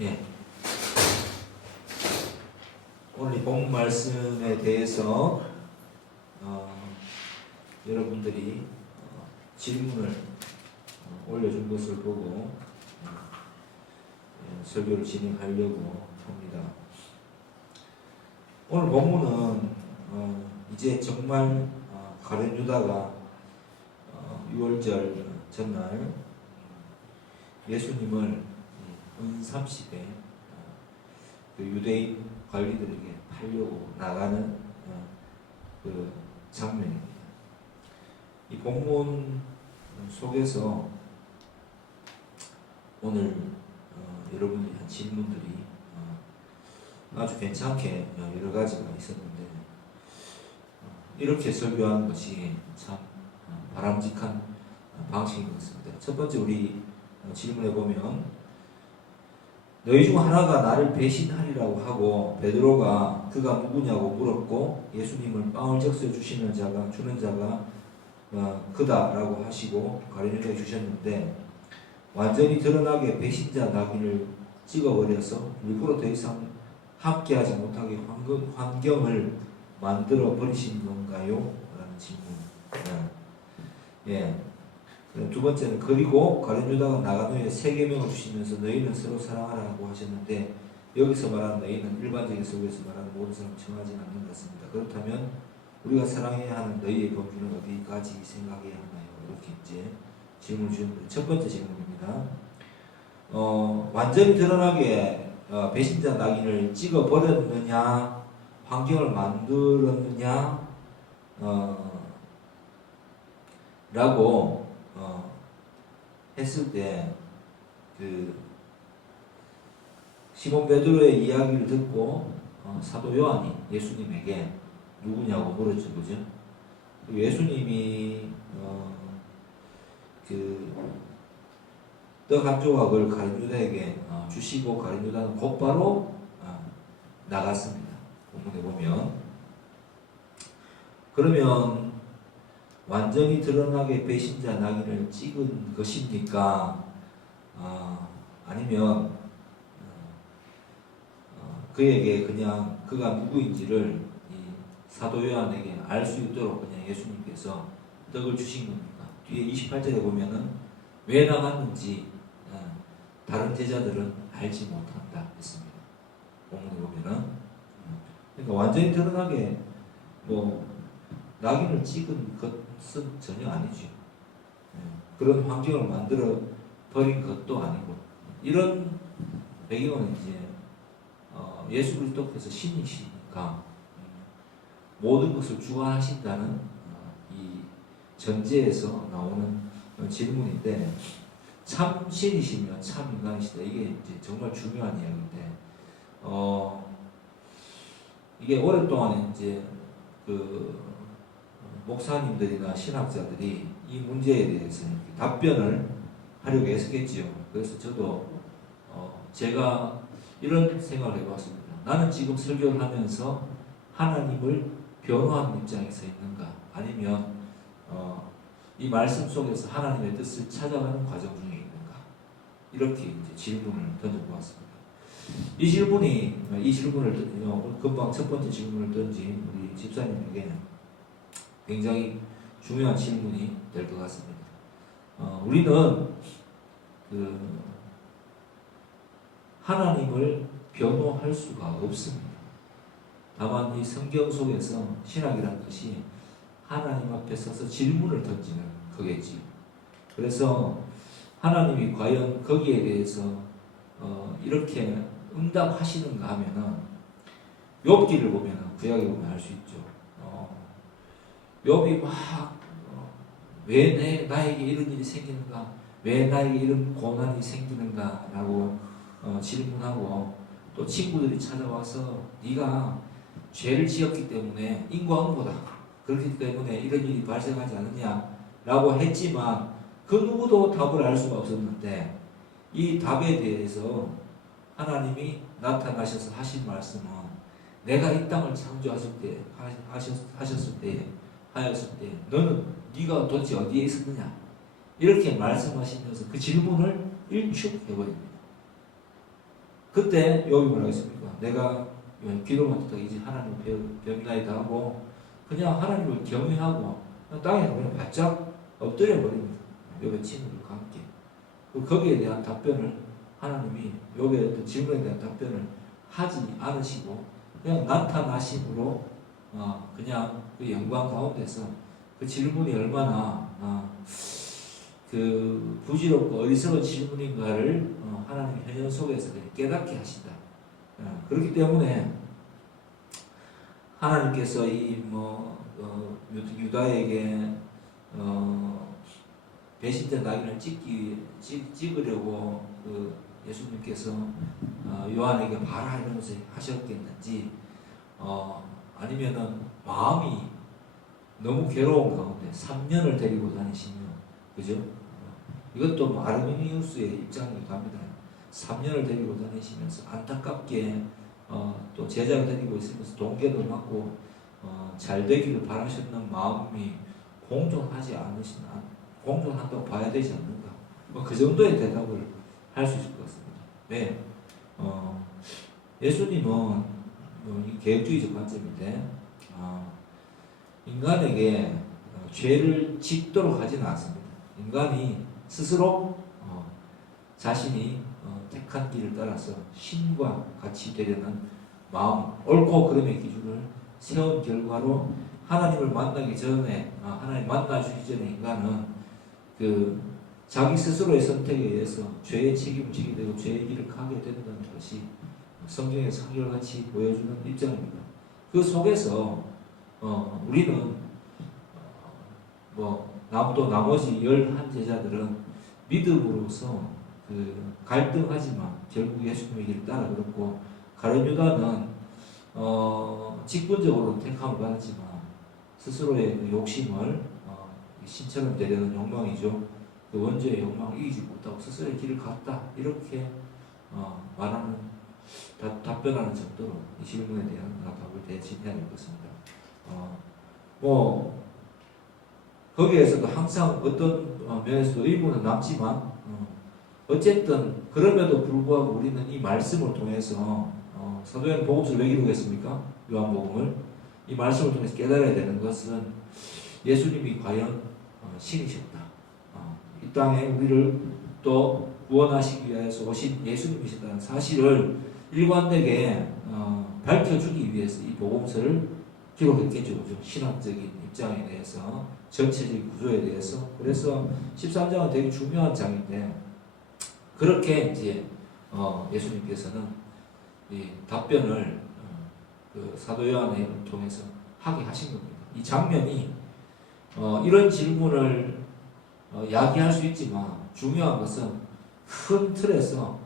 예. 오늘 이 본 말씀에 대해서 여러분들이 질문을 올려준 것을 보고 설교를 진행하려고 합니다. 오늘 본문은 이제 정말 가룟 유다가 6월절 전날 예수님을 은30에 그 유대인 관리들에게 팔려고 나가는 그 장면입니다. 이 본문 속에서 오늘 여러분이 한 질문들이 아주 괜찮게 여러 가지가 있었는데 이렇게 설교하는 것이 참 바람직한 방식인 것 같습니다. 첫 번째 우리 질문해 보면 너희 중 하나가 나를 배신하리라고 하고 베드로가 그가 누구냐고 물었고 예수님은 빵을 적셔 주시는 자가 주는 자가 그다라고 하시고 가르쳐 주셨는데 완전히 드러나게 배신자 낙인을 찍어버려서 일부러 더 이상 함께하지 못하게 환경을 만들어 버리신 건가요? 라는 질문. 예. 두 번째는 그리고 가룟 유다가 나간 후에 세 계명을 주시면서 너희는 서로 사랑하라고 하셨는데 여기서 말하는 너희는 일반적인 설교에서 말하는 모든 사람을 청하지 않는 것 같습니다. 그렇다면 우리가 사랑해야 하는 너희의 범주는 어디까지 생각해야 하나요? 이렇게 이제 질문을 주셨는데 첫 번째 질문입니다. 완전히 드러나게 배신자 낙인을 찍어 버렸느냐, 환경을 만들었느냐, 라고 했을 때 그 시몬 베드로의 이야기를 듣고 사도 요한이 예수님에게 누구냐고 물었죠, 그죠? 예수님이 그 떡 한 조각을 가룟 유다에게 주시고 가룟 유다는 곧바로 나갔습니다. 본문에 보면 그러면 완전히 드러나게 배신자 낙인을 찍은 것입니까? 아니면 그에게 그냥 그가 누구인지를 이 사도 요한에게 알 수 있도록 그냥 예수님께서 떡을 주신 겁니까? 뒤에 28절에 보면은 왜 나갔는지 다른 제자들은 알지 못한다 했습니다. 본문에 보면은 그러니까 완전히 드러나게 낙인을 찍은 것은 전혀 아니죠. 그런 환경을 만들어 버린 것도 아니고 이런 배경은 이제 예수 그리스도께서 신이시니까 모든 것을 주관하신다는 이 전제에서 나오는 질문인데 참 신이시며 참 인간이시다. 이게 이제 정말 중요한 이야기인데 이게 오랫동안 이제 그 목사님들이나 신학자들이 이 문제에 대해서 답변을 하려고 애쓰겠지요. 그래서 저도 제가 이런 생각을 해봤습니다. 나는 지금 설교를 하면서 하나님을 변호하는 입장에서 있는가, 아니면 이 말씀 속에서 하나님의 뜻을 찾아가는 과정 중에 있는가, 이렇게 이제 질문을 던져보았습니다. 이 질문을 금방 첫 번째 질문을 던진 우리 집사님에게 굉장히 중요한 질문이 될 것 같습니다. 우리는 하나님을 변호할 수가 없습니다. 다만 이 성경 속에서 신학이라는 것이 하나님 앞에 서서 질문을 던지는 거겠지요. 그래서 하나님이 과연 거기에 대해서 이렇게 응답하시는가 하면은 욥기를 보면 구약에 보면 알 수 있죠. 욥이 막 왜 나에게 이런 일이 생기는가, 왜 나에게 이런 고난이 생기는가 라고 질문하고 또 친구들이 찾아와서 네가 죄를 지었기 때문에 인과응보다 그렇기 때문에 이런 일이 발생하지 않느냐 라고 했지만 그 누구도 답을 알 수가 없었는데 이 답에 대해서 하나님이 나타나셔서 하신 말씀은 내가 이 땅을 창조하셨을 때 하였을 때 너는 네가 도대체 어디에 있었느냐 이렇게 말씀하시면서 그 질문을 일축해버립니다. 그때 여기 뭐라 했습니까? 내가 기도만 듣다가 이제 하나님 뵙나이다 하고 그냥 하나님을 경외하고 땅에 그냥 바짝 엎드려 버립니다. 욥의 친구들과 함께. 거기에 대한 답변을 하나님이 욥의 어떤 질문에 대한 답변을 하지 않으시고 그냥 나타나심으로 그냥 그 영광 가운데서 그 질문이 얼마나 그 부질없고 어리석은 질문인가를 하나님 현현 속에서 깨닫게 하신다. 그렇기 때문에 하나님께서 유다에게 배신자 낙인을 찍으려고 그 예수님께서 요한에게 봐라 이러면서 하셨겠는지 아니면은 마음이 너무 괴로운 가운데 3년을 데리고 다니시며 그죠? 이것도 뭐 아르미니우스의 입장이기도 합니다. 3년을 데리고 다니시면서 안타깝게 또 제자를 데리고 있으면서 동계도 맞고 잘 되기를 바라셨는 마음이 공존한다고 봐야 되지 않는가? 그 정도의 대답을 할 수 있을 것 같습니다. 네, 예수님은 이 계획주의적 관점인데 인간에게 죄를 짓도록 하지는 않습니다. 인간이 스스로 자신이 택한 길을 따라서 신과 같이 되려는 마음, 옳고 그름의 기준을 세운 결과로 하나님을 만나기 전에 하나님 만나주기 전에 인간은 그 자기 스스로의 선택에 의해서 죄의 책임을 지게 되고 죄의 길을 가게 된다는 것이 성경에서 한결같이 보여주는 입장입니다. 그 속에서 우리는 또 나머지 11제자들은 믿음으로서 그 갈등하지만 결국 예수님의 길을 따라 걸었고 가룟 유다는 직분적으로 택함을 받았지만 스스로의 그 욕심을 신처럼 되려는 욕망이죠. 그 원죄의 욕망을 이기지 못하고 스스로의 길을 갔다 이렇게 말하는 답변하는 정도로 이 질문에 대한 답을 대신해야 될 것입니다. 거기에서도 항상 어떤 면에서도 의문은 남지만 어쨌든 그럼에도 불구하고 우리는 이 말씀을 통해서 사도 요한 복음서를 왜 기록했습니까? 요한복음을 이 말씀을 통해서 깨달아야 되는 것은 예수님이 과연 신이셨다. 이 땅에 우리를 또 구원하시기 위해서 오신 예수님이시다는 사실을 일관되게 밝혀주기 위해서 이 복음서를 기록했겠죠. 신학적인 입장에 대해서 전체적인 구조에 대해서. 그래서 13장은 되게 중요한 장인데 그렇게 이제 예수님께서는 이 답변을 그 사도 요한을 통해서 하게 하신 겁니다. 이 장면이 이런 질문을 야기할 수 있지만 중요한 것은 큰 틀에서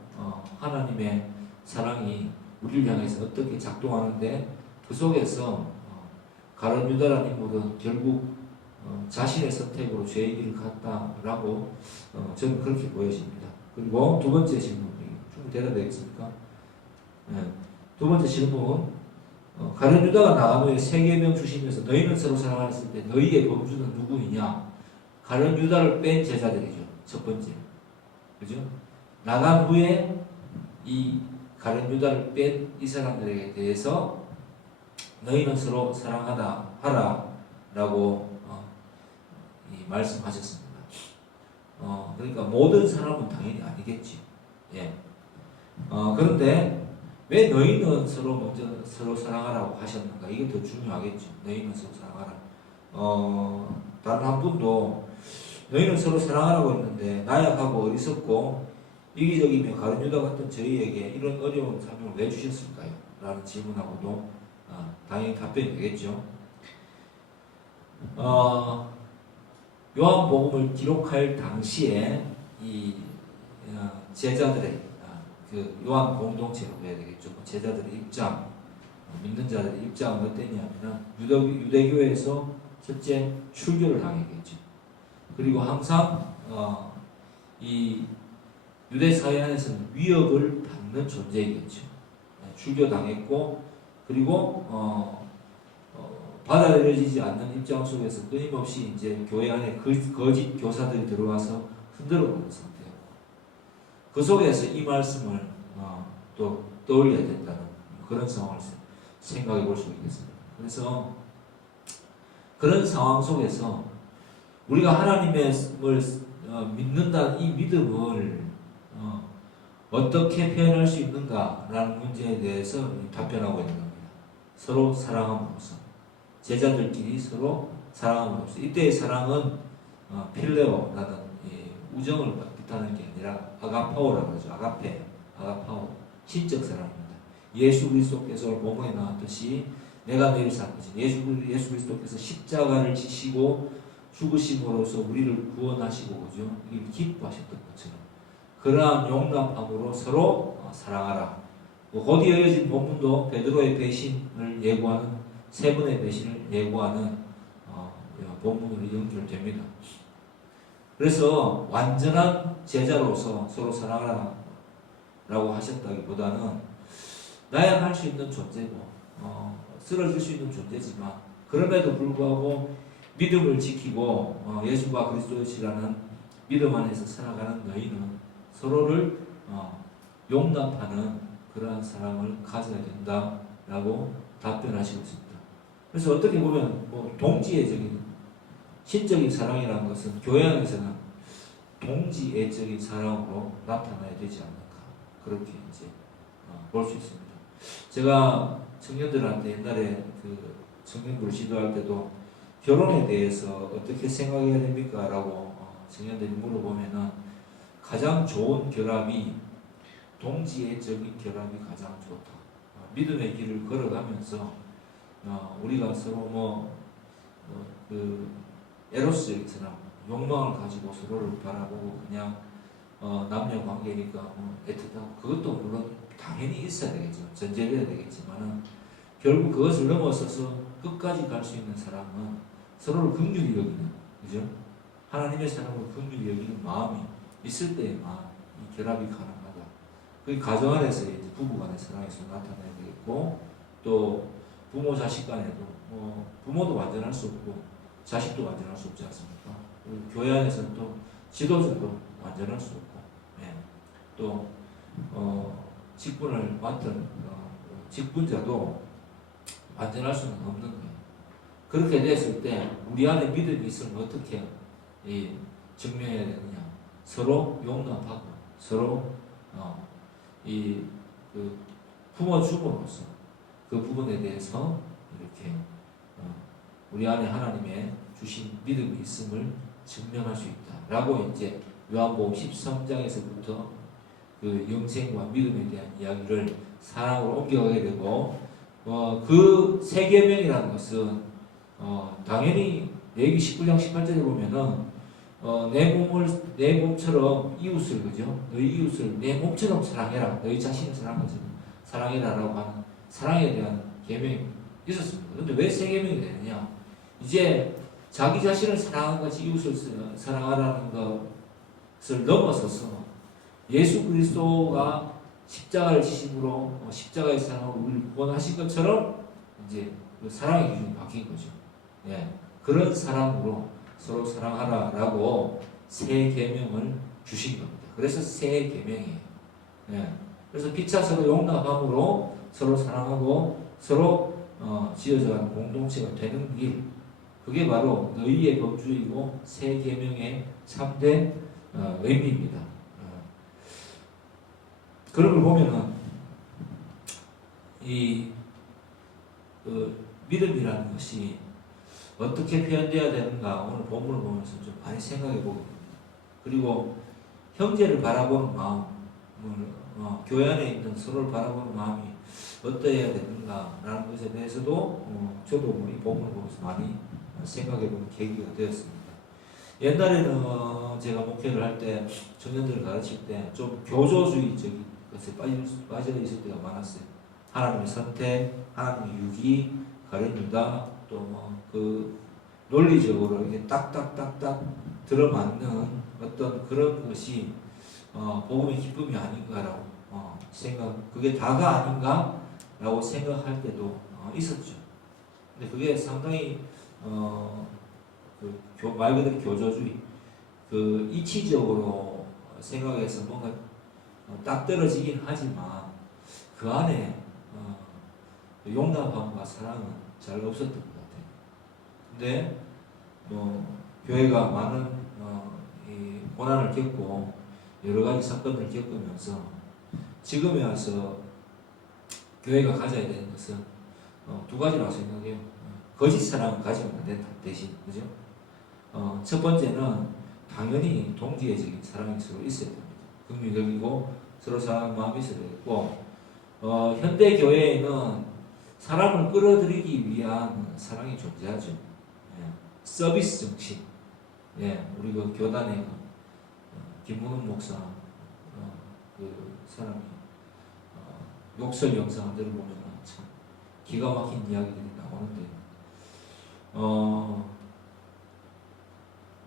하나님의 사랑이 우리를 향해서 어떻게 작동하는데 그 속에서 가룟 유다라는 인물은 결국 자신의 선택으로 죄의 길을 갔다라고 저는 그렇게 보여집니다. 그리고 두 번째 질문, 충분히 대답되겠습니까? 네. 두 번째 질문, 가룟 유다가 나간 후에 세 계명 주시면서 너희는 서로 사랑하였을 때 너희의 범주는 누구이냐? 가룟 유다를 뺀 제자들이죠. 첫 번째, 그죠? 나간 후에 이 가룟 유다를 뺀 이 사람들에 대해서 너희는 서로 사랑하라라고 말씀하셨습니다. 그러니까 모든 사람은 당연히 아니겠지. 예. 그런데 왜 너희는 서로 사랑하라고 하셨는가? 이게 더 중요하겠죠. 너희는 서로 사랑하라. 다른 한 분도 너희는 서로 사랑하라고 했는데 나약하고 어리석고 이기적이며 가룟 유다 같은 저희에게 이런 어려운 사명을 왜 주셨을까요? 라는 질문하고도 당연히 답변이 되겠죠. 요한복음을 기록할 당시에 이 제자들의 그 요한 공동체라고 해야 되겠죠. 제자들의 입장, 믿는 자들의 입장은 어땠냐면 유대교회에서 첫째 출교를 당했겠죠. 그리고 항상 이 유대 사회 안에서는 위협을 받는 존재이겠죠. 출교당했고 그리고 받아들여지지 않는 입장 속에서 끊임없이 이제 교회 안에 거짓 교사들이 들어와서 흔들어버린 상태고 그 속에서 이 말씀을 또 떠올려야 된다는 그런 상황을 생각해 볼 수 있겠습니다. 그래서 그런 상황 속에서 우리가 하나님을 믿는다는 이 믿음을 어떻게 표현할 수 있는가라는 문제에 대해서 답변하고 있는 겁니다. 서로 사랑함으로써 제자들끼리 서로 사랑함으로써 이때의 사랑은 필레오라는 우정을 뜻하는 게 아니라 아가파오라고 그러죠. 아가파오 신적 사랑입니다. 예수 그리스도께서 몸에 나왔듯이 내가 너희를 사랑하신 예수 그리스도께서 십자가를 지시고 죽으심으로써 우리를 구원하시고 그죠? 이를 기뻐하셨던 것처럼 그러한 용납함으로 서로 사랑하라. 곧 이어진 본문도 베드로의 배신을 예고하는 세 번의 배신을 예고하는 본문으로 연결됩니다. 그래서 완전한 제자로서 서로 사랑하라 라고 하셨다기보다는 나약할 수 있는 존재고 쓰러질 수 있는 존재지만 그럼에도 불구하고 믿음을 지키고 예수가 그리스도시라는 믿음 안에서 살아가는 너희는 서로를 용납하는 그러한 사랑을 가져야 된다라고 답변하시고 있습니다. 그래서 어떻게 보면 동지애적인 신적인 사랑이라는 것은 교회 안에서는 동지애적인 사랑으로 나타나야 되지 않는가 그렇게 이제 볼 수 있습니다. 제가 청년들한테 옛날에 그 청년부를 지도할 때도 결혼에 대해서 어떻게 생각해야 됩니까? 라고 청년들이 물어보면은 가장 좋은 결합이 동지애적인 결합이 가장 좋다. 믿음의 길을 걸어가면서 우리가 서로 그 에로스적인 사람, 욕망을 가지고 서로를 바라보고 그냥 남녀 관계니까 애틋하고 그것도 물론 당연히 있어야 되겠죠. 전제해야 되겠지만은 결국 그것을 넘어서서 끝까지 갈 수 있는 사람은 서로를 긍휼히 여기는, 그죠? 하나님의 사랑을 긍휼히 여기는 마음이 있을 때에만 이 결합이 가능하다. 그 가정 안에서 이제 부부 간의 사랑에서 나타나야 되겠고, 또 부모 자식 간에도 부모도 완전할 수 없고 자식도 완전할 수 없지 않습니까? 교회 안에서는 또 지도자도 완전할 수 없고, 또 직분을 맡은 직분자도 완전할 수는 없는 거예요. 그렇게 됐을 때 우리 안에 믿음이 있으면 어떻게 증명해야 되느냐? 서로 용납하고 서로 그 품어줌으로써 그 부분에 대해서 이렇게 우리 안에 하나님의 주신 믿음이 있음을 증명할 수 있다라고 이제 요한복음 13장에서부터 그 영생과 믿음에 대한 이야기를 사랑으로 옮겨가게 되고 그 세 계명이라는 것은 당연히 레위기 19장 18절에 보면은 내 몸처럼 이웃을, 그죠? 너희 이웃을 내 몸처럼 사랑해라. 너희 자신을 사랑해라라고 하는 사랑에 대한 계명이 있었습니다. 그런데 왜 세 계명이 되느냐? 이제 자기 자신을 사랑하는 것이 이웃을 사랑하라는 것을 넘어서서 예수 그리스도가 십자가를 지심으로 십자가의 사랑으로 우리를 구원하신 것처럼 이제 그 사랑의 기준이 바뀐 거죠. 그런 사랑으로 서로 사랑하라라고 세 계명을 주신 겁니다. 그래서 세 계명이에요. 그래서 피차 서로 용납함으로 서로 사랑하고 서로 지어져가는 공동체가 되는 길, 그게 바로 너희의 법주이고 세 계명의 참된 의미입니다. 그런 걸 보면은 믿음이라는 것이 어떻게 표현되어야 되는가 오늘 본문을 보면서 좀 많이 생각해 보게 됩니다. 그리고 형제를 바라보는 마음, 교회 안에 있는 서로를 바라보는 마음이 어떠해야 되는가라는 것에 대해서도 저도 이 본문을 보면서 많이 생각해 보는 계기가 되었습니다. 옛날에는 제가 목회를 할 때 청년들을 가르칠 때 좀 교조주의적인 것에 빠져 있을 때가 많았어요. 하나님의 선택, 하나님의 유기, 가룟 유다, 또 그 논리적으로 이렇게 딱딱딱딱 들어맞는 어떤 그런 것이 복음의 기쁨이 아닌가라고 그게 다가 아닌가라고 생각할 때도 있었죠. 근데 그게 상당히 말 그대로 교조주의, 그 이치적으로 생각해서 뭔가 딱 떨어지긴 하지만 그 안에 용납함과 사랑은 잘 없었던 것 같아요. 근데 교회가 많은 이 고난을 겪고 여러 가지 사건을 겪으면서 지금에 와서 교회가 가져야 되는 것은 두 가지라고 생각해요. 거짓 사랑은 가지면 안 된다 대신, 그죠? 첫 번째는 당연히 동지애적인 사랑이 서로 있어야 됩니다. 긍휼적이고 서로 사랑하는 마음이 있어야 되고, 현대 교회에는 사람을 끌어들이기 위한 사랑이 존재하죠. 예, 서비스 정신. 예, 우리 그 교단에 김문훈 목사 그 사람이 욕설 영상들을 보면 참 기가 막힌 이야기들이 나오는데,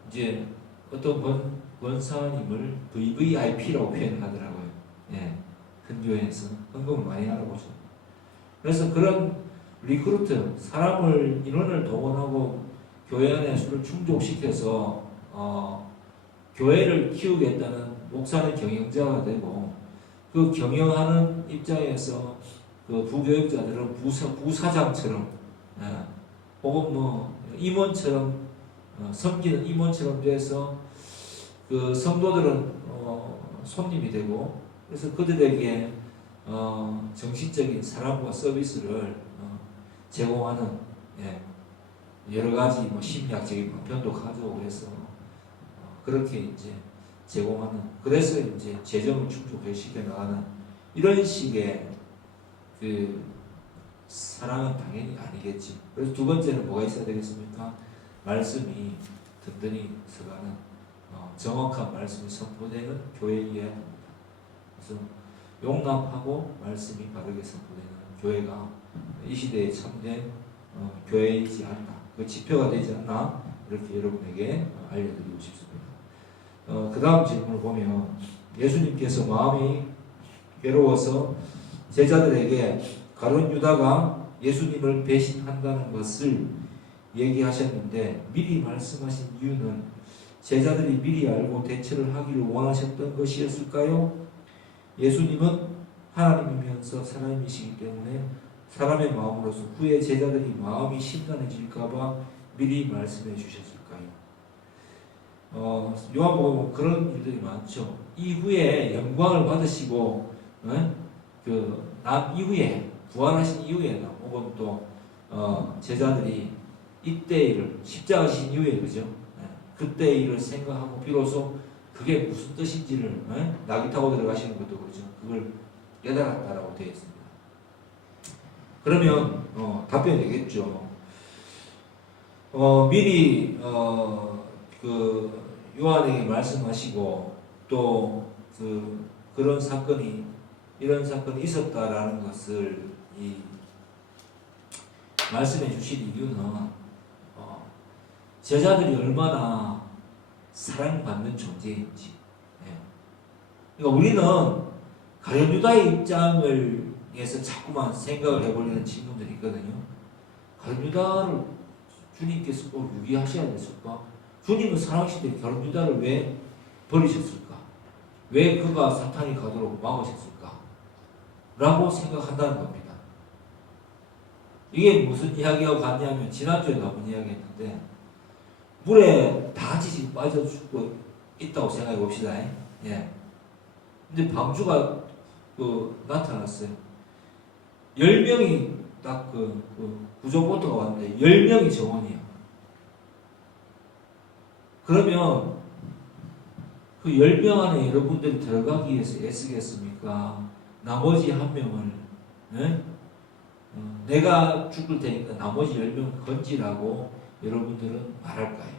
이제 어떤 권사님을 VVIP라고 표현하더라고요. 예, 큰 교회에서 헌금을 많이 알아보죠. 그래서 그런 리크루트, 인원을 동원하고 교회 안에 수를 충족시켜서 교회를 키우겠다는 목사는 경영자가 되고, 그 경영하는 입장에서 그 부교육자들은 부사장처럼, 혹은 임원처럼, 섬기는 임원처럼 돼서 그 성도들은 손님이 되고, 그래서 그들에게 정신적인 사랑과 서비스를 제공하는, 여러 가지 심리학적인 방편도 가져오고 해서 그렇게 이제 제공하는, 그래서 이제 재정을 충족시켜 나가는 이런 식의 그 사랑은 당연히 아니겠지. 그래서 두 번째는 뭐가 있어야 되겠습니까? 말씀이 든든히 서가는 정확한 말씀이 선포되는 교회이어야 합니다. 그래서 용납하고 말씀이 바르게 선포되는 교회가 이 시대에 참된 교회이지 않나, 그 지표가 되지 않나, 이렇게 여러분에게 알려드리고 싶습니다. 그 다음 질문을 보면, 예수님께서 마음이 괴로워서 제자들에게 가룟 유다가 예수님을 배신한다는 것을 얘기하셨는데, 미리 말씀하신 이유는 제자들이 미리 알고 대처를 하기를 원하셨던 것이었을까요? 예수님은 하나님이면서 사람이시기 때문에 사람의 마음으로서 후에 제자들이 마음이 심란해질까봐 미리 말씀해 주셨을까요? 요한복음은 그런 일들이 많죠. 이후에 영광을 받으시고, 난 이후에, 부활하신 이후에, 혹은 또 제자들이 이때 일을, 십자가 신 이후에, 그죠? 그때 일을 생각하고 비로소 그게 무슨 뜻인지를, 낙이 타고 들어가시는 것도 그렇죠. 그걸 깨달았다라고 되어 있습니다. 그러면 답변이 되겠죠. 미리 그 요한에게 말씀하시고 또 그런 사건이, 이런 사건이 있었다라는 것을 말씀해 주신 이유는 제자들이 얼마나 사랑받는 존재인지. 그러니까 우리는 가룟 유다의 입장을 위해서 자꾸만 생각을 해보려는 질문들이 있거든요. 가룟 유다를 주님께서 꼭 유기하셔야 됐을까? 주님은 사랑하시되 가룟 유다를 왜 버리셨을까? 왜 그가 사탄이 가도록 막으셨을까? 라고 생각한다는 겁니다. 이게 무슨 이야기하고 같냐면, 지난주에도 한번 이야기했는데, 물에 다 같이 지금 빠져 죽고 있다고 생각해 봅시다. 예. 근데 방주가 나타났어요. 10명이 딱 구조보트가 왔는데 10명이 정원이야. 그러면 그 10명 안에 여러분들이 들어가기 위해서 애쓰겠습니까? 나머지 한 명을, 내가 죽을 테니까 나머지 10명 건지라고 여러분들은 말할까요?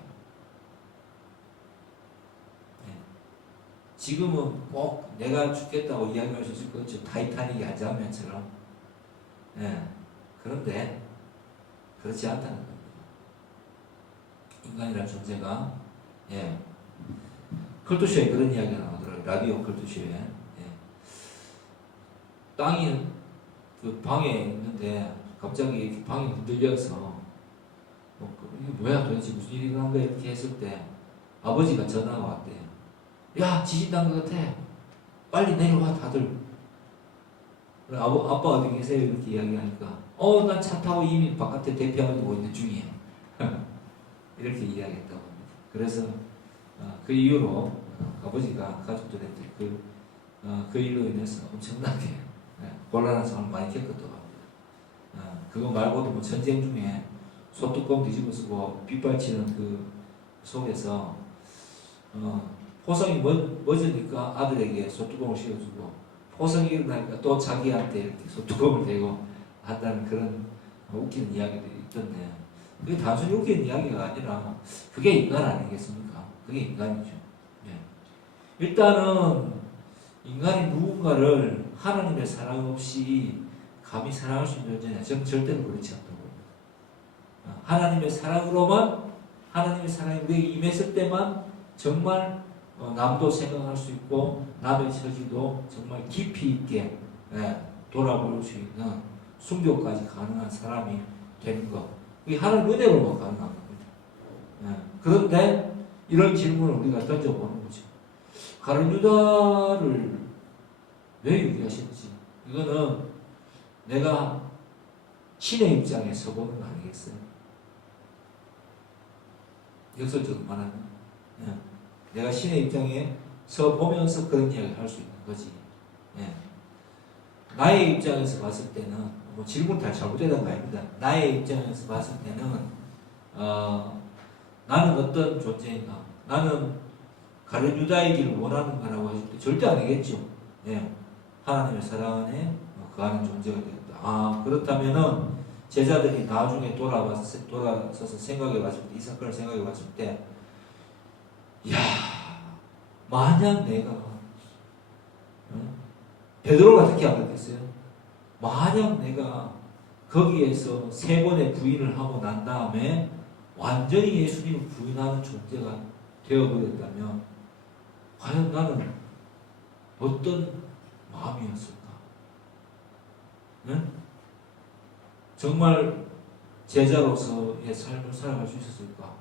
지금은 꼭 내가 죽겠다고 이야기할 수 있을 거죠. 타이타닉이 안장면처럼. 그런데 그렇지 않다는 겁니다. 인간이라는 존재가, 컬투쇼에 그런 이야기가 나오더라고요. 라디오 컬투쇼에. 땅이 그 방에 있는데 갑자기 방이 흔들려서 이게 뭐야 도대체 무슨 일이 일어난 거야 이렇게 했을 때 아버지가 전화가 왔대요. 야, 지진 난 것 같아. 빨리 내려와 다들. 아빠 어디 계세요? 이렇게 이야기하니까 난 차 타고 이미 바깥에 대피하고 있는 중이에요. 이렇게 이야기했다고 합니다. 그래서 그 이후로 아버지가 가족들한테 그 일로 인해서 엄청나게 곤란한 상황을 많이 겪었다고 합니다. 그거 말고도 뭐 전쟁 중에 소뚜껑 뒤집어 쓰고 빗발치는 그 속에서 포성이 멎으니까 아들에게 소뚜껑을 씌워주고 포성이 일어나니까 또 자기한테 이렇게 소뚜껑을 대고 한다는 그런 웃기는 이야기들이 있던데 그게 단순히 웃기는 이야기가 아니라 그게 인간 아니겠습니까? 그게 인간이죠. 예. 일단은 인간이 누군가를 하나님의 사랑 없이 감히 사랑할 수 있는 존재냐? 저는 절대로 그렇지 않다고 봅니다. 하나님의 사랑으로만 하나님의 사랑이 우리에게 임했을 때만 정말 남도 생각할 수 있고 남의 처지도 정말 깊이 있게 돌아볼 수 있는 순교까지 가능한 사람이 되는 것. 그게 하나님 은혜로만 가능한 겁니다. 그런데 이런 질문을 우리가 던져보는 거죠. 가룟 유다를 왜 유기하셨지? 이거는 내가 신의 입장에 서보는 거 아니겠어요? 역설적으로 말하면 내가 신의 입장에 서보면서 그런 이야기를 할 수 있는 거지. 나의 입장에서 봤을 때는 뭐 질문 다 잘못되는 거 아닙니다. 나의 입장에서 봤을 때는 나는 어떤 존재인가? 나는 가룟 유다이기를 원하는 거라고 하실 때 절대 아니겠죠. 하나님의 사랑 안에 거하는 존재가 되겠다. 그렇다면은 제자들이 나중에 돌아서서 생각해 봤을 때, 이 사건을 생각해 봤을 때, 만약 내가, 베드로가 특히 안 그랬겠어요? 만약 내가 거기에서 3번의 부인을 하고 난 다음에 완전히 예수님을 부인하는 존재가 되어버렸다면, 과연 나는 어떤 마음이었을까? 정말 제자로서의 삶을 살아갈 수 있었을까?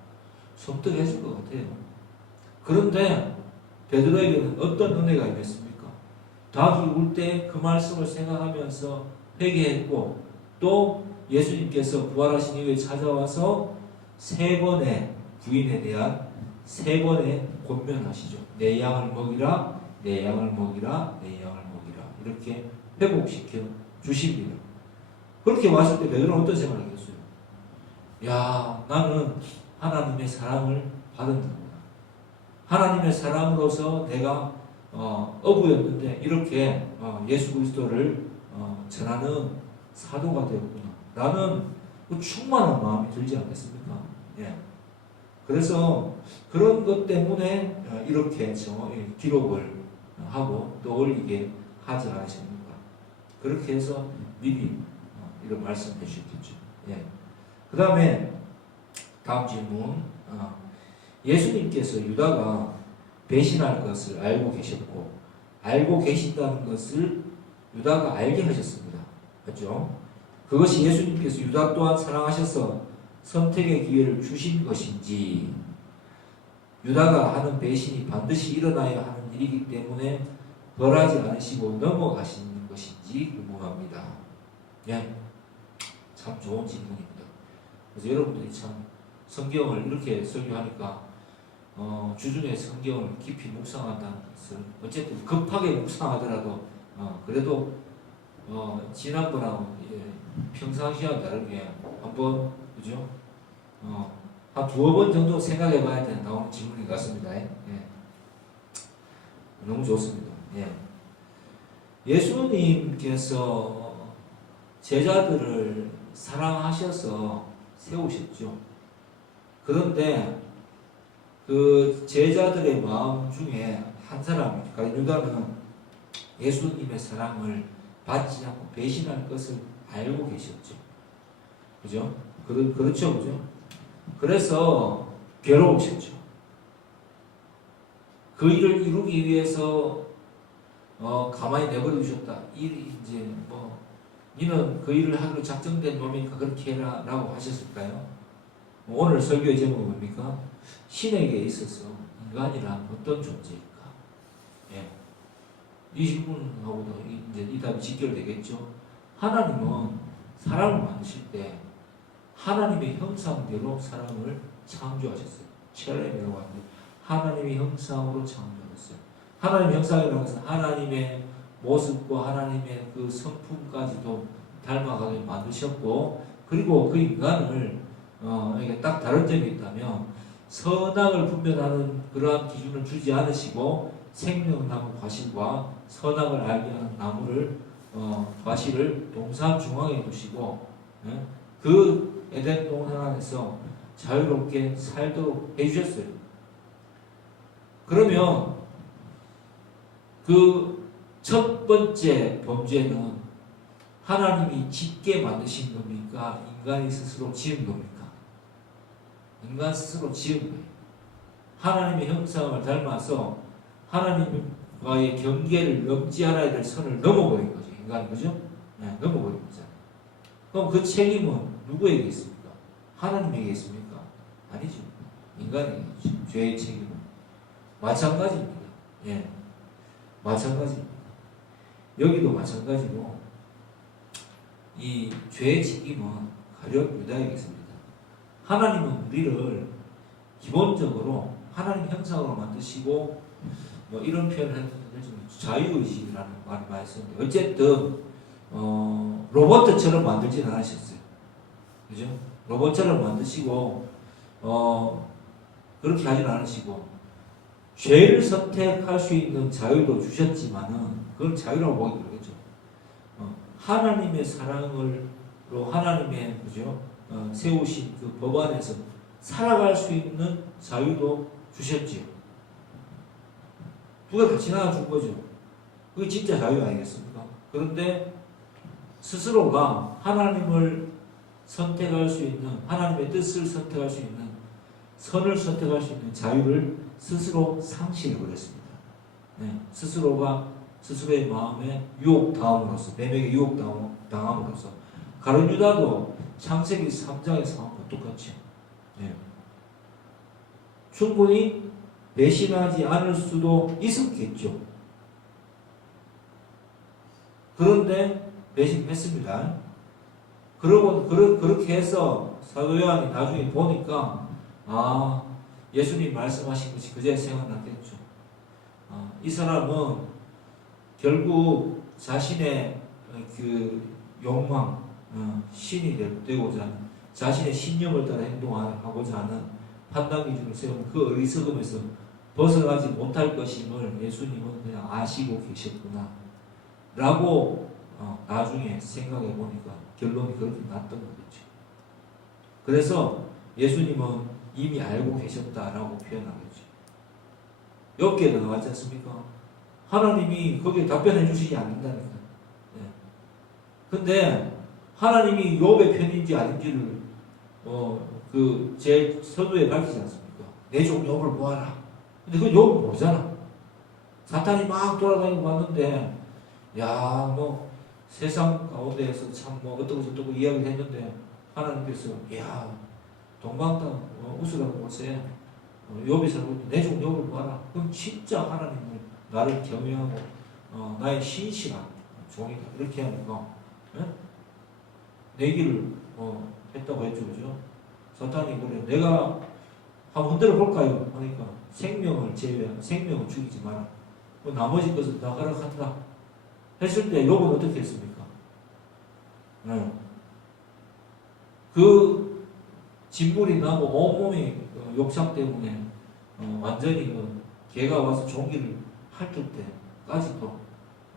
섬뜩해질 것 같아요. 그런데 베드로에게는 어떤 은혜가 임했습니까? 닭이 울 때 그 말씀을 생각하면서 회개했고 또 예수님께서 부활하신 이후에 찾아와서 3번의 부인에 대한 3번의 권면하시죠. 내 양을 먹이라, 내 양을 먹이라, 내 양을 먹이라. 이렇게 회복시켜 주십니다. 그렇게 왔을 때 베드로는 어떤 생각을 하겠어요? 나는 하나님의 사랑을 받은다. 하나님의 사랑으로서 내가 어부였는데 이렇게 예수 그리스도를 전하는 사도가 되었구나. 라는 충만한 마음이 들지 않겠습니까? 그래서 그런 것 때문에 이렇게 기록을 하고 또 올리게 하지 않으십니까? 그렇게 해서 미리 이런 말씀해 주셨겠죠. 그 다음에 다음 질문. 예수님께서 유다가 배신할 것을 알고 계셨고 알고 계신다는 것을 유다가 알게 하셨습니다. 맞죠? 그것이 예수님께서 유다 또한 사랑하셔서 선택의 기회를 주신 것인지 유다가 하는 배신이 반드시 일어나야 하는 일이기 때문에 벌하지 않으시고 넘어가시는 것인지 궁금합니다. 참 좋은 질문입니다. 그래서 여러분들이 참 성경을 이렇게 설교하니까 주중에 성경을 깊이 묵상한다는 것을 어쨌든 급하게 묵상하더라도 그래도 지난번하고 평상시와 다르게 한번 그죠? 한 2번 정도 생각해 봐야 되는 나오는 질문인 것 같습니다. 너무 좋습니다. 예수님께서 제자들을 사랑하셔서 세우셨죠. 그런데 그 제자들의 마음 중에 한 사람, 그러니까 유다는 예수님의 사랑을 받지 않고 배신할 것을 알고 계셨죠. 그죠? 그렇죠, 그죠? 그래서 괴로우셨죠. 그 일을 이루기 위해서 가만히 내버려 두셨다. 이제 니는 그 일을 하기로 작정된 놈이니까 그렇게 해라라고 하셨을까요? 오늘 설교의 제목은 뭡니까? 신에게 있어서 인간이란 어떤 존재일까? 이 질문하고도 이제 이 답이 직결되겠죠. 하나님은 사람을 만드실 때 하나님의 형상대로 사람을 창조하셨어요. 첼렘이라고 하는데 하나님의 형상으로 창조하셨어요. 하나님의 형상이라고 해서 하나님의 모습과 하나님의 그 성품까지도 닮아가게 만드셨고, 그리고 그 인간을 이게 딱 다른 점이 있다면 선악을 분별하는 그러한 기준을 주지 않으시고 생명나무 과실과 선악을 알게 하는 나무를 과실을 동산 중앙에 두시고 그 에덴 동산 안에서 자유롭게 살도록 해주셨어요. 그러면 그 첫 번째 범죄는 하나님이 짓게 만드신 겁니까? 인간이 스스로 지은 겁니까? 인간 스스로 지은 거예요. 하나님의 형상을 닮아서 하나님과의 경계를 넘지 않아야 될 선을 넘어버린 거죠. 인간이, 그죠? 네, 넘어버린 거잖아요. 그럼 그 책임은 누구에게 있습니까? 하나님에게 있습니까? 아니죠. 인간에게 있죠. 죄의 책임은. 마찬가지입니다. 예. 마찬가지입니다. 여기도 마찬가지로 이 죄의 책임은 가룟 유다에게 있습니다. 하나님은 우리를 기본적으로 하나님 형상으로 만드시고 뭐 이런 표현을 했는데 자유의지라는 말을 많이 쓰는데 어쨌든 로봇처럼 만들지는 않으셨어요. 그죠? 로봇처럼 만드시고 그렇게 하진 않으시고 죄를 선택할 수 있는 자유도 주셨지만은 그건 자유라고 보기 그러겠죠. 하나님의 사랑으로 하나님의 그죠? 세우신 그 법 안에서 살아갈 수 있는 자유도 주셨지요. 두 개 같이 나눠준 거죠. 그게 진짜 자유 아니겠습니까? 그런데 스스로가 하나님을 선택할 수 있는, 하나님의 뜻을 선택할 수 있는, 선을 선택할 수 있는 자유를 스스로 상실해버렸습니다. 네, 스스로의 마음에 유혹당함으로써, 매력에 유혹당함으로써, 가룟 유다도 창세기 3장의 상황과 똑같죠. 네. 충분히 배신하지 않을 수도 있었겠죠. 그런데 배신했습니다. 그렇게 해서 사도 요한이 나중에 보니까 예수님 말씀하신 것이 그제 생각났겠죠. 이 사람은 결국 자신의 그 욕망, 신이 되고자 하는, 자신의 신념을 따라 행동하고자 하는 판단 기준을 세우는 그 어리석음에서 벗어나지 못할 것임을 예수님은 그냥 아시고 계셨구나 라고 나중에 생각해 보니까 결론이 그렇게 났던 거겠죠. 그래서 예수님은 이미 알고 계셨다라고 표현하겠죠. 욥기에도 나왔지 않습니까? 하나님이 거기에 답변해 주시지 않는다니까. 근데 하나님이 욥의 편인지 아닌지를 그 제 서두에 밝히지 않습니까? 내 종 욥을 보아라. 근데 그 욥은 모르잖아. 사탄이 막 돌아다니고 왔는데 뭐 세상 가운데에서 참 뭐 어떻고 저떻고 이야기를 했는데 하나님께서 동방땅 우스라는 곳에 욥이 살고 있는데 내 종 욥을 보아라. 그럼 진짜 하나님을 나를 경외하고 나의 신실한 종이다 이렇게 하니까 내기를 했다고 했죠. 그죠? 사탄이 그래 내가 한번 흔들어 볼까요? 하니까 생명을 제외하면 생명을 죽이지 마라. 나머지 것은 다 허락한다 했을 때 욥은 어떻게 했습니까? 그 진물이 나고 온몸이 욕상 때문에 완전히 개가 와서 종기를 핥을 때까지도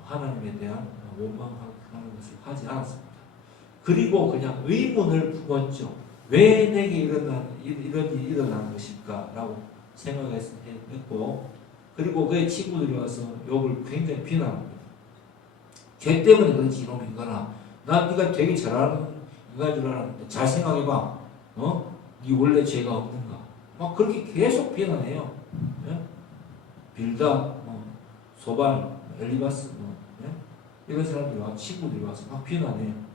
하나님에 대한 원망하는 것을 하지 않았습니다. 그리고 그냥 의문을 품었죠. 왜 내게 이런 일이 일어나는 것일까? 라고 생각했고, 그리고 그의 친구들이 와서 욥을 굉장히 비난합니다. 죄 때문에 그렇지 이놈 인간아. 난 네가 되게 잘하는 인간인 줄 알았는데 잘 생각해봐. 네 원래 죄가 없는가? 막 그렇게 계속 비난해요. 빌다, 소발, 엘리바스, 이런 사람들이 와서 친구들이 와서 막 비난해요.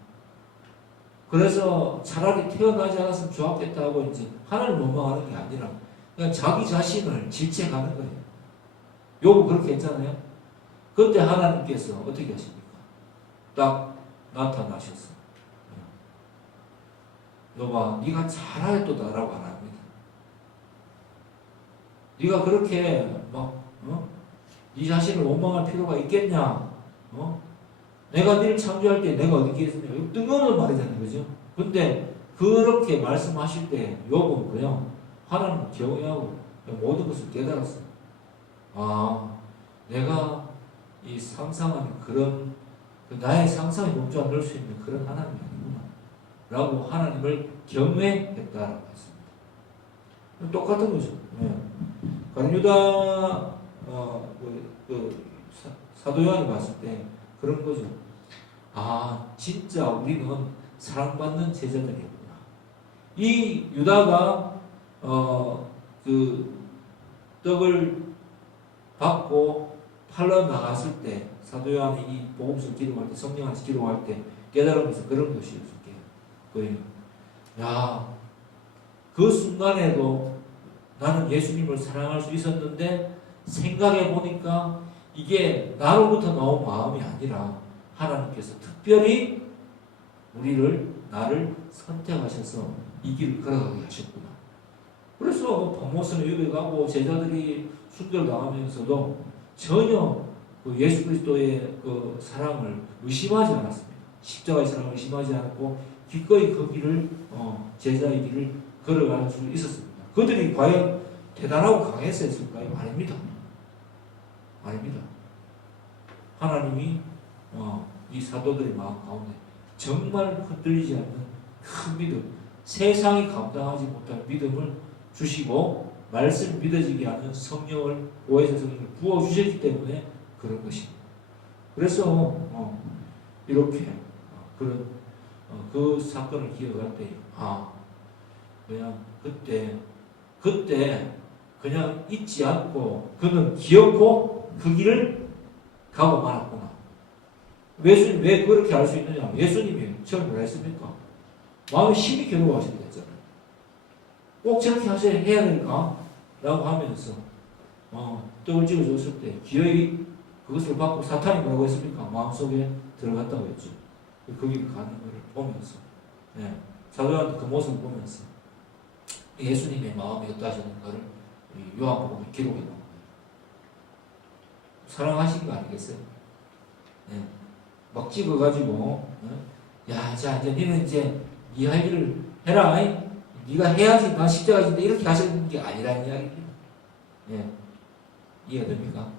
그래서 차라리 태어나지 않았으면 좋았겠다 하고 이제 하나님 원망하는 게 아니라 그냥 자기 자신을 질책하는 거예요. 욥은 그렇게 했잖아요. 그때 하나님께서 어떻게 하십니까? 딱 나타나셨어. 여봐, 네가 잘하였도다라고 안 합니다. 네가 그렇게 막 네 자신을 원망할 필요가 있겠냐? 내가 너를 창조할 때 내가 어디 있겠느냐? 이거 뜬금없는 말이잖아요, 그죠? 근데 그렇게 말씀하실 때 욥은 그냥 하나님을 경외하고 모든 것을 깨달았어. 아, 내가 이 상상하는 그런 나의 상상에 몸져 넣을 수 있는 그런 하나님이 아니구나 라고 하나님을 경외했다라고 했습니다. 똑같은 거죠. 네. 유다 사도 요한이 봤을 때 그런 거죠. 아, 진짜 우리는 사랑받는 제자들이구나. 이 유다가 그 떡을 받고 팔러 나갔을 때 사도 요한이 이 복음서를 기록할 때 성령 안에서 기록할 때 깨달으면서 그런 것이었을 거예요. 야, 그 순간에도 나는 예수님을 사랑할 수 있었는데 생각해 보니까 이게 나로부터 나온 마음이 아니라 하나님께서 특별히 나를 선택하셔서 이 길을 걸어가게 하셨구나. 그래서 박모스는 유배 가고 제자들이 순교를 당하면서도 전혀 그 예수 그리스도의 그 사랑을 의심하지 않았습니다. 십자가의 사랑을 의심하지 않았고 기꺼이 그 길을 제자의 길을 걸어갈 수 있었습니다. 그들이 과연 대단하고 강했을까요? 아닙니다. 아닙니다. 하나님이 이 사도들의 마음 가운데 정말 흔들리지 않는 큰 믿음, 세상이 감당하지 못할 믿음을 주시고 말씀을 믿어지게 하는 성령을 오해서 성령을 부어주셨기 때문에 그런 것입니다. 그래서 이렇게 그런 그 사건을 기억할 때 그냥 그때 그냥 잊지 않고 그는 기억고 그 길을 가고 말았구나. 예수님 왜 그렇게 알 수 있느냐? 예수님이 처음 뭐라 했습니까? 마음에 심히 괴로워하신다 했잖아요. 꼭 저렇게 해야 될까? 라고 하면서 떡을 찍어줬을 때 기어이 그것을 받고 사탄이 뭐라고 했습니까? 마음속에 들어갔다고 했죠. 거기 가는 것을 보면서 사도한테 그 모습을 보면서 예수님의 마음이 어떠하시는 것을 요한복음에 기록해 놓은 거예요. 사랑하신 거 아니겠어요? 막 찍어가지고 야, 자 이제 너는 이제 네 할 일을 해라. 네가 해야지 나 십자가 진데 이렇게 하시는 게 아니라는 이야기입니다. 이해가 됩니까?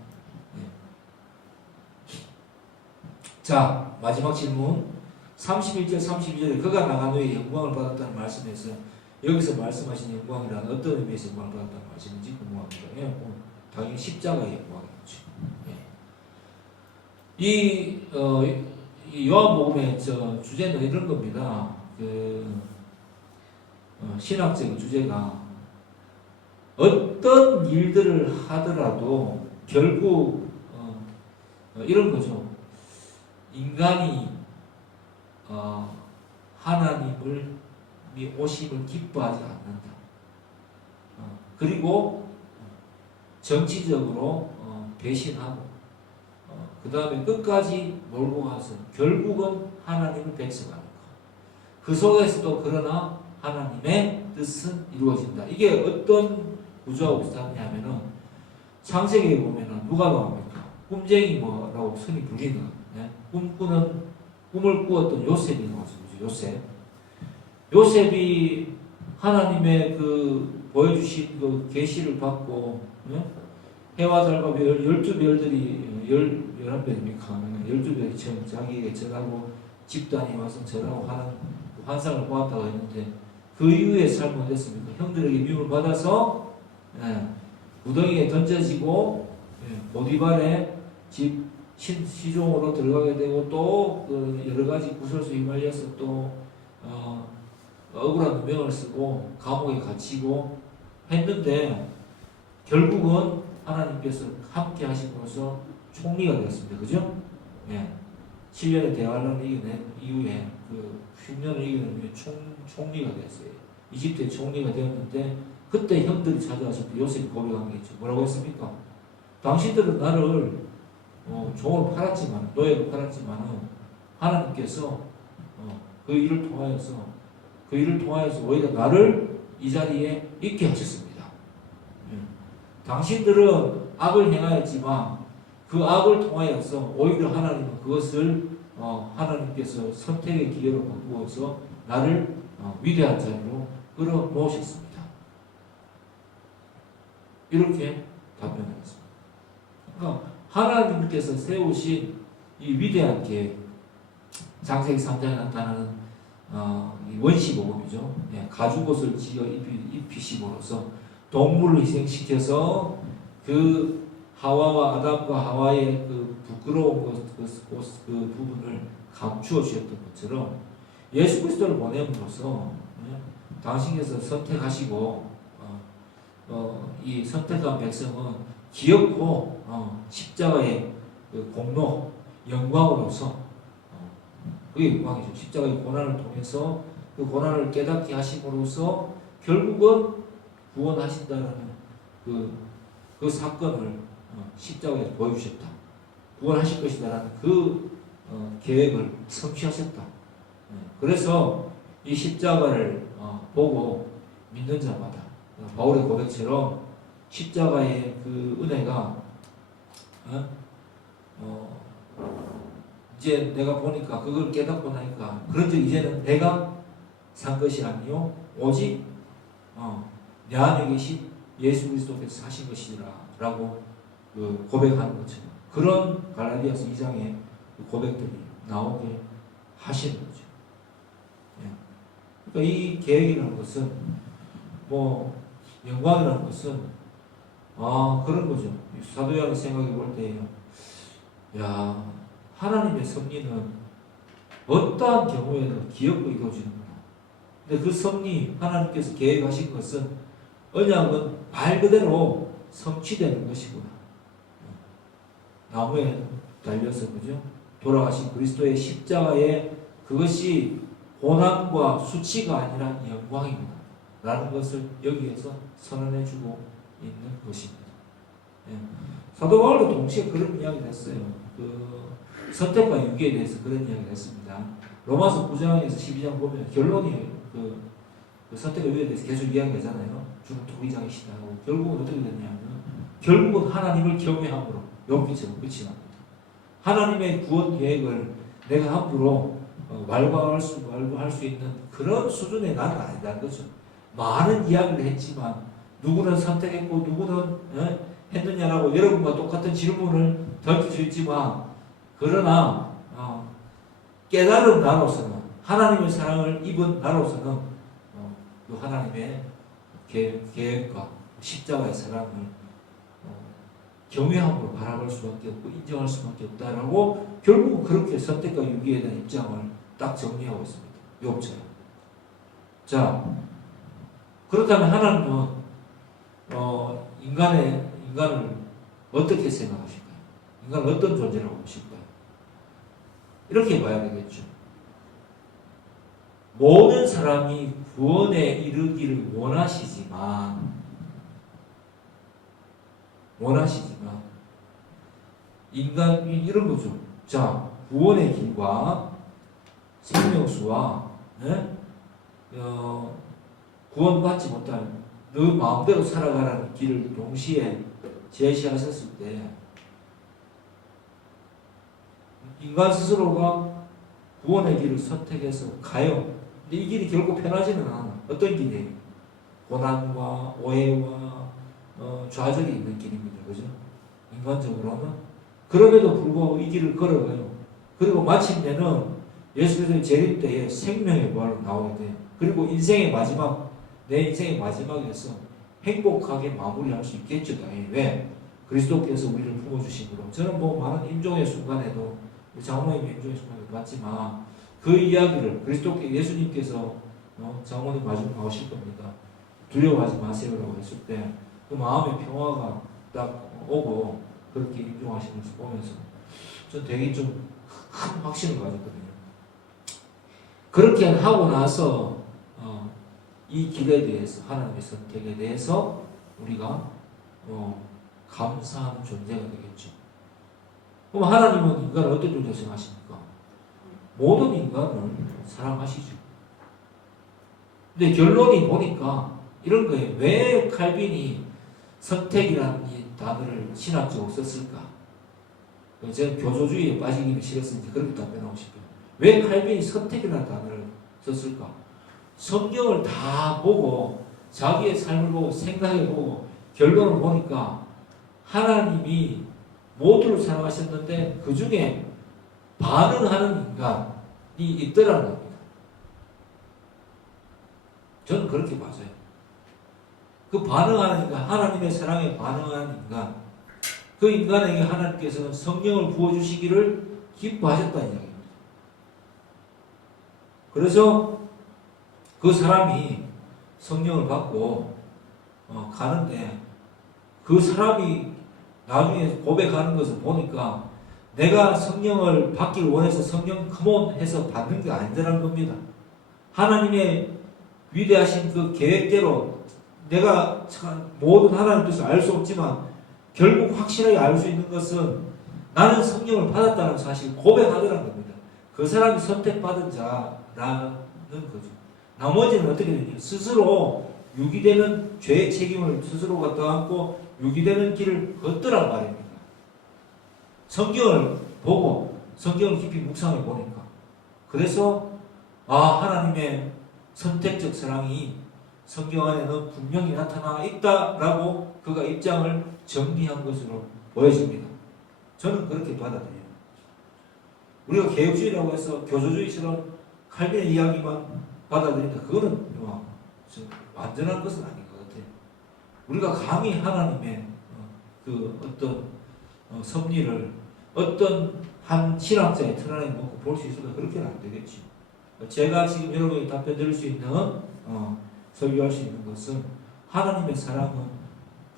자, 마지막 질문 31절 32절에 그가 나간 후에 영광을 받았다는 말씀에서 여기서 말씀하신 영광이란 어떤 의미에서 영광을 받았다는 말씀인지 궁금합니다. 당연히 십자가의 영광이죠. 이 요한복음의 주제는 이런 겁니다. 신학적인 주제가 어떤 일들을 하더라도 결국 이런 거죠. 인간이 하나님을 오심을 기뻐하지 않는다. 그리고 정치적으로 배신하고 그 다음에 끝까지 몰고 가서 결국은 하나님을 백성하는 것. 그 속에서도 그러나 하나님의 뜻은 이루어진다. 이게 어떤 구조하고 비슷하냐면은 창세기에 보면은 누가 나옵니까? 꿈쟁이 뭐라고 흔히 불리는 꿈을 꾸었던 요셉이 나오죠. 요셉이 하나님의 그 보여주신 그 계시를 받고 해와 달과 12별들이 11별입니까? 12별이 처음 자기에게 전하고 집단이 와서 전하고 하는 환상을 보았다고 했는데 그 이후에 삶은 어땠습니까? 형들에게 미움을 받아서 무덩이에 던져지고 보디발의 집 시종으로 들어가게 되고 또 여러 가지 구설수에 휘말려서 또 억울한 누명을 쓰고 감옥에 갇히고 했는데 결국은 하나님께서 함께 하심으로써 총리가 되었습니다. 그죠? 7년의 대환란을 이겨낸 이후에 그 흉년을 이겨낸 이후에 총리가 되었어요. 이집트의 총리가 되었는데 그때 형들이 찾아와서 요셉이 고백한 게 있죠. 뭐라고 했습니까? 당신들은 나를 종으로 팔았지만, 노예로 팔았지만은 하나님께서 그 일을 통하여서 오히려 나를 이 자리에 있게 하셨습니다. 당신들은 악을 행하였지만 그 악을 통하여서 오히려 하나님은 그것을 하나님께서 선택의 기회로 바꾸어서 나를 위대한 자리로 끌어모으셨습니다. 이렇게 답변하겠습니다. 그러니까 하나님께서 세우신 이 위대한 계획, 창세기 3장에 나타나는 이 원시복음이죠. 가죽옷을 지어 입히심으로써 동물을 희생시켜서 그 하와와 아담과 하와의 그 부끄러운 그 부분을 감추어 주셨던 것처럼 예수 그리스도를 보냄으로써 당신께서 선택하시고 이 선택한 백성은 기업고 십자가의 그 공로 영광으로서 그게 영광이죠. 십자가의 고난을 통해서 그 고난을 깨닫게 하심으로써 결국은 구원하신다는 그 사건을 십자가에 보여주셨다. 구원하실 것이다라는 그 계획을 성취하셨다. 그래서 이 십자가를 보고 믿는 자마다 바울의 고백처럼 십자가의 그 은혜가 이제 내가 보니까 그걸 깨닫고 나니까 그런즉 이제는 내가 산 것이 아니요 오직 내 안에 계신 예수 그리스도께서 사신 것이라 라고 그 고백하는 것처럼 그런 갈라디아서 2장의 그 고백들이 나오게 하시는 거죠. 그러니까 이 계획이라는 것은 영광이라는 것은 그런 거죠. 사도양이 생각해 볼 때에요. 하나님의 섭리는 어떠한 경우에는 기업으로 이루어지는구나. 근데 그 섭리, 하나님께서 계획하신 것은 언약은 말 그대로 성취되는 것이구나. 나무에 달려서 그죠? 돌아가신 그리스도의 십자가에 그것이 고난과 수치가 아니라 영광이구나. 라는 것을 여기에서 선언해주고 있는 것입니다. 사도 바울도 동시에 그런 이야기를 했어요. 선택과 유기에 대해서 그런 이야기를 했습니다. 로마서 9장에서 12장 보면 결론이 그 선택과 유기에 대해서 계속 이야기하잖아요. 주는 토기장이시다 하고 결국은 어떻게 됐냐면 결국은 하나님을 경외함으로 욥기처럼 끝이 납니다. 하나님의 구원 계획을 내가 함부로 왈가할 수 있는 그런 수준의 나는 아니다는 거죠. 많은 이야기를 했지만 누구는 선택했고 누구는 했느냐라고 여러분과 똑같은 질문을 던질 수 있지만 그러나 깨달은 나로서는 하나님의 사랑을 입은 나로서는 그 하나님의 계획과 십자가의 사랑을 경외함으로 바라볼 수밖에 없고 인정할 수밖에 없다라고 결국은 그렇게 선택과 유기에 대한 입장을 딱 정리하고 있습니다. 욥처럼. 자, 그렇다면 하나님은 인간을 어떻게 생각하실까요? 인간을 어떤 존재라고 보실까요? 이렇게 봐야 되겠죠. 모든 사람이 구원에 이르기를 원하시지만 인간이 이런 거죠. 자, 구원의 길과 생명수와 구원받지 못한 너 마음대로 살아가라는 길을 동시에 제시하셨을 때 인간 스스로가 구원의 길을 선택해서 가요. 근데 이 길이 결국 편하지는 않아. 어떤 길이에요? 고난과 오해와 좌절이 있는 길입니다. 그죠? 인간적으로는. 그럼에도 불구하고 이 길을 걸어가요. 그리고 마침내는 예수 그리스도의 재림 때에 생명의 부활로 나오게 돼요. 그리고 내 인생의 마지막에서 행복하게 마무리할 수 있겠죠. 당연히. 왜? 그리스도께서 우리를 품어주심으로. 저는 많은 임종의 순간에도 장모님 임종의 순간에도 봤지만 그 이야기를 예수님께서 장모님 마지막 나오실 겁니다. 두려워하지 마세요라고 했을 때 그 마음의 평화가 딱 오고 그렇게 임종하시는 모습 보면서 전 되게 좀 큰 확신을 가졌거든요. 그렇게 하고 나서 이 길에 대해서 하나님의 선택에 대해서 우리가 감사하는 존재가 되겠죠. 그럼 하나님은 인간을 어떤 존재로 생각하십니까? 모든 인간을 사랑하시죠. 근데 결론이 보니까 이런 거예요. 왜 칼빈이 선택이라는 이 단어를 신학적으로 썼을까? 저는 교조주의에 빠지기는 싫었으니까 그렇게 답변하고 싶어요. 왜 칼빈이 선택이라는 단어를 썼을까? 성경을 다 보고 자기의 삶을 보고 생각해보고 결론을 보니까 하나님이 모두를 사랑하셨는데 그 중에 반응하는 인간이 있더라는 겁니다. 저는 그렇게 봐서요. 그 반응하는 인간, 하나님의 사랑에 반응하는 인간, 그 인간에게 하나님께서는 성령을 부어주시기를 기뻐하셨다는 이야기입니다. 그래서 그 사람이 성령을 받고 가는데 그 사람이 나중에 고백하는 것을 보니까 내가 성령을 받기를 원해서 성령 컴온 해서 받는 게 아니더라는 겁니다. 하나님의 위대하신 그 계획대로 내가 모든 하나님의 뜻을 알 수 없지만 결국 확실하게 알 수 있는 것은 나는 성령을 받았다는 사실을 고백하더라는 겁니다. 그 사람이 선택받은 자라는 거죠. 나머지는 어떻게 되냐? 스스로 유기되는 죄의 책임을 스스로가 떠안고 유기되는 길을 걷더란 말입니다. 성경을 보고 성경을 깊이 묵상해 보니까 그래서 하나님의 선택적 사랑이 성경 안에는 분명히 나타나 있다라고 그가 입장을 정리한 것으로 보여집니다. 저는 그렇게 받아들여요. 우리가 개혁주의라고 해서 교조주의처럼 칼빈의 이야기만 받아들인다. 그거는 완전한 것은 아닌 것 같아요. 우리가 감히 하나님의 그 어떤 섭리를 어떤 한 신학자의 틀 안에 놓고 볼 수 있을까? 그렇게는 안 되겠지. 제가 지금 여러분에게 답변 드릴 수 있는 설교할 수 있는 것은 하나님의 사랑은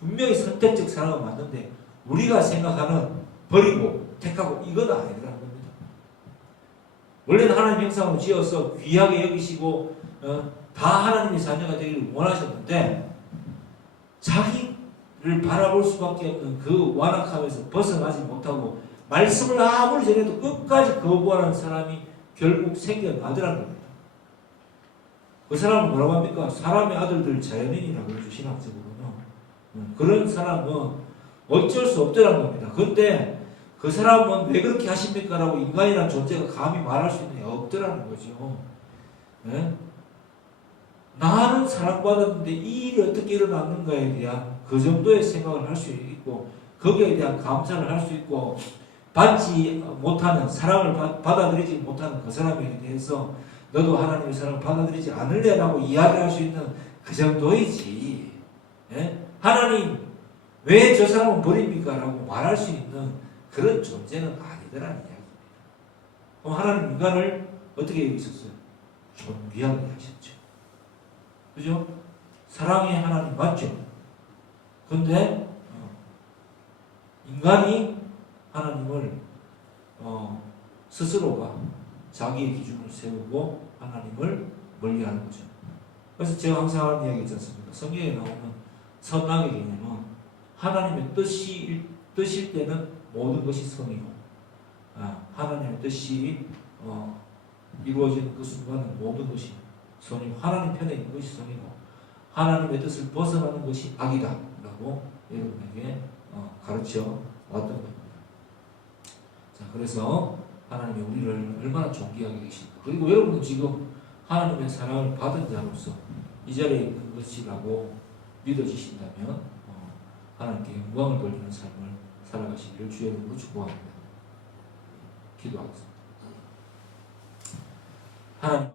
분명히 선택적 사랑은 맞는데 우리가 생각하는 버리고 택하고 이건 아니라는 겁니다. 원래는 하나님 형상으로 지어서 귀하게 여기시고 다 하나님의 자녀가 되기를 원하셨는데 자기를 바라볼 수밖에 없는 그 완악함에서 벗어나지 못하고 말씀을 아무리 전해도 끝까지 거부하는 사람이 결국 생겨나더라는 겁니다. 그 사람은 뭐라고 합니까? 사람의 아들들 자연인이라고 그러죠. 신학적으로는. 그런 사람은 어쩔 수 없더라는 겁니다. 그런데 그 사람은 왜 그렇게 하십니까? 라고 인간이라는 존재가 감히 말할 수 있는 게 없더라는 거죠. 네? 나는 사랑받았는데 이 일이 어떻게 일어났는가에 대한 그 정도의 생각을 할 수 있고 거기에 대한 감사를 할 수 있고 받지 못하는 사랑을 받아들이지 못하는 그 사람에 대해서 너도 하나님의 사랑을 받아들이지 않을래라고 이야기할 수 있는 그 정도이지. 예? 하나님 왜 저 사람은 버립니까? 라고 말할 수 있는 그런 존재는 아니더라는 이야기입니다. 그럼 하나님 인간을 어떻게 여기셨어요? 존귀하게 하셨죠. 그죠? 사랑의 하나님 맞죠? 근데 인간이 하나님을 스스로가 자기의 기준을 세우고 하나님을 멀리하는 거죠. 그래서 제가 항상 하는 이야기 있지 않습니까? 성경에 나오는 선악의 개념은 하나님의 뜻일 때는 모든 것이 선이고 하나님의 뜻이 이루어지는 그 순간은 모든 것이 선이고 하나님 편에 있는 것이 선이고 하나님의 뜻을 벗어나는 것이 악이다 라고 여러분에게 가르쳐 왔던 겁니다. 자, 그래서 하나님이 우리를 얼마나 존귀하게 계십니까? 그리고 여러분은 지금 하나님의 사랑을 받은 자로서 이 자리에 있는 것이라고 믿어지신다면 하나님께 영광을 돌리는 삶을 살아가시기를 주의 이름으로 축복합니다. 기도하겠습니다. 하나님